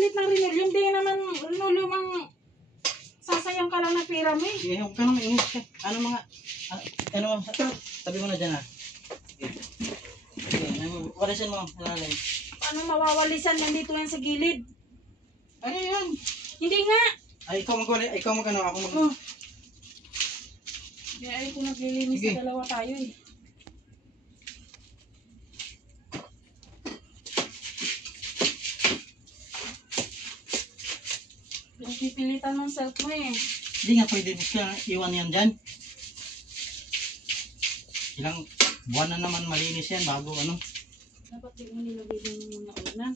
palit ng rinolyo. Hindi naman rinolyo mang sasayang ka lang ng pera mo eh. Sige, huwag ka na maingat ka. Ano mga, sabi mo na dyan ha. Sige, walisin mo. Halalay. Paano mawawalisan? Nandito yan sa gilid. Ano yan? Hindi nga. Ay, ikaw mag-ano, ako mag... Oh. Ay, kung naglilinis Sige. sa dalawa tayo eh. Yung pipilitan ng self mo eh. Hindi nga pwede ka iwan yan dyan. Ilang buwan na naman malinis yan bago ano. Dapat di mo nilagay din yung mga unan.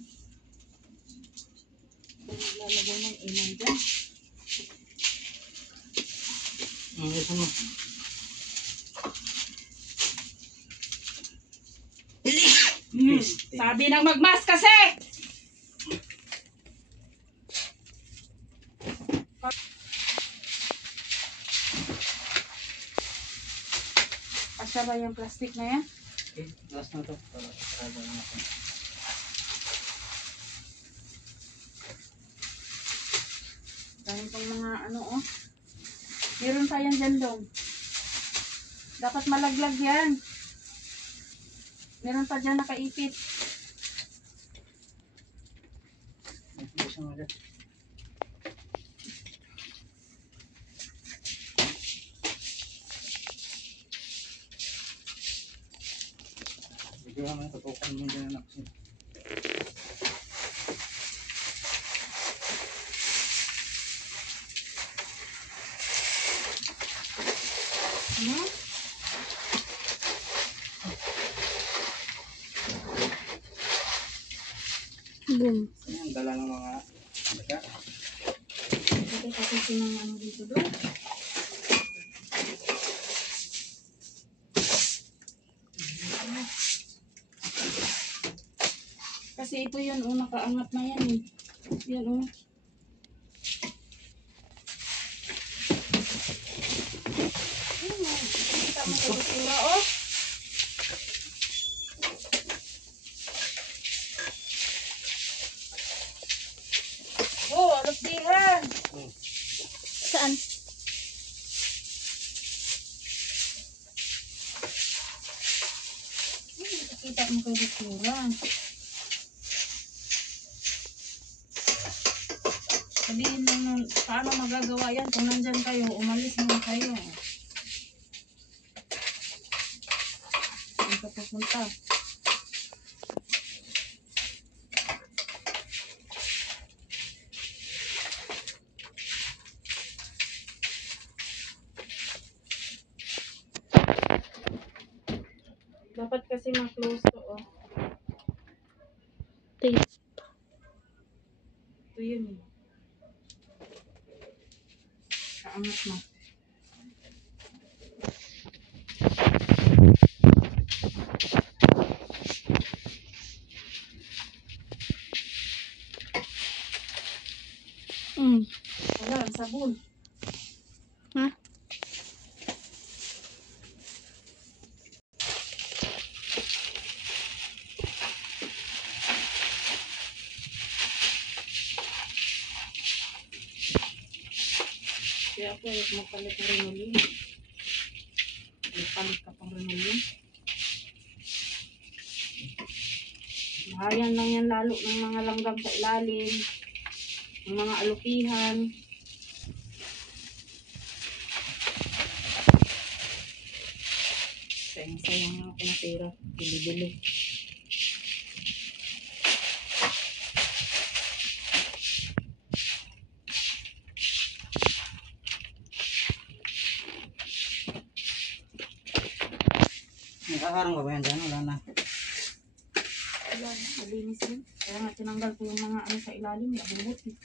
Lalagay ng unan dyan. Ito mo. Sabi ng magmas kasi! Asya ba yung plastic na yan? Okay, glass na to. Sarado na natin. Ganitong mga ano oh. Meron pa yan dyan dong. Dapat malaglag yan. Meron pa dyan nakaipit. Gusto mo dyan. Bigyan naman tutukan mo dyan anak siya. Hmm? Boom. Ayan, dala ng mga alaga. Ito kasi ng ano dito doon. Kasi ito yun oh, nakaangat na yan eh. Yan oh. Kita mo sa basura oh. Oh, alas dihan. Saan? Kita mo kay basura. Sabihin lang nun, paano magagawa yan kung nandyan kayo, umalis muna kayo. Saan ka pupunta? Dapat kasi ma-close to oh. Tape. Ito yun eh. Kaangat na. Wala, ang sabon. Ha? Kaya ako ayok magpalit ng rinolin. Palit ka pang rinolin. Bahayan lang yan lalo ng mga langgam sa ilalim. Ng mga alupihan. Sayang-sayang nga ako na pera. Bili-bili. Nakaharang ba ba yan dyan? Wala na. Wala na, malinis yun. Kaya nga tinanggal ko yung mga ano sa ilalim. Abulot eh.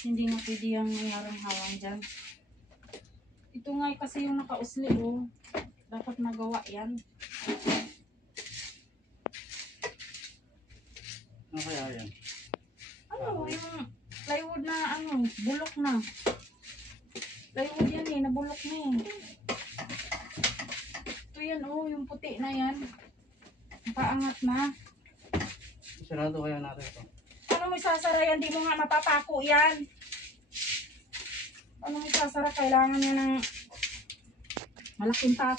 Hindi nga pwede yung harang-harang dyan. Ito nga kasi yung nakausli oh. Dapat magawa yan. Ano kaya yan? Ano, yung plywood na ano, bulok na. Plywood yan eh, nabulok na eh. Ito yan oh, yung puti na yan. Nakaangat na. Sarado kaya natin ito. Ano mo isasara yan? Di mo nga mapapako yan. Ano mo isasara? Kailangan niya ng malaking pako.